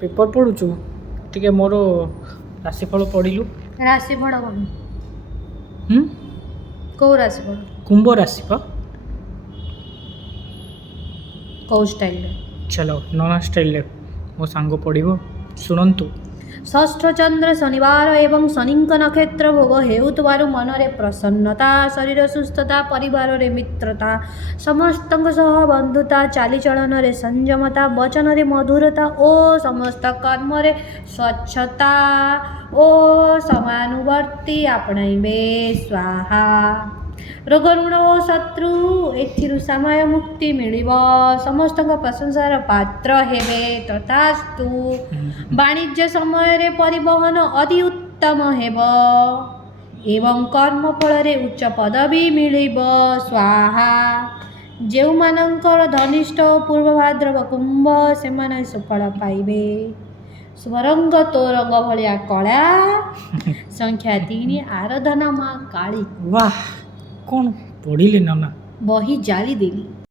Paper पढ़ुचु टिके मोर राशिफल पढ़िलु। राशिफल कौन कौ राशिफल कुंभ राशि पा कौ स्टाइल चलो नना स्टाइल मो सांग पढ़िबो शुणंतु। षष्ठ चंद्र शनिवार एवं शनिंक नक्षत्र भोग हेउतबारु मनरे प्रसन्नता शरीर सुस्थता परिवार रे मित्रता समस्तଙ୍କ सह बंधुता चालीचलन रे संयमता वचन रे मधुरता ओ समस्त कर्म रे स्वच्छता ओ समानुवर्ती आपणाइबे स्वाहा। रोग ऋण ओ शत्रु एथिरु समय मुक्ति मिलिब समस्त प्रशंसार पात्र हेबे तथास्तु। वाणिज्य समय रे परिवहन अति उत्तम हेब एवं कर्म फल रे उच्च पदवी मिलिब स्वाहा। जेउ मानकर धनिष्ठ पूर्व भाद्रव कुंभ से माने सुफल पाइबे। स्वरंग तोरंग भलिया कला संख्या 3 आराधना मां काली। वाह कौन पढ़िले नाना बही जाली देली।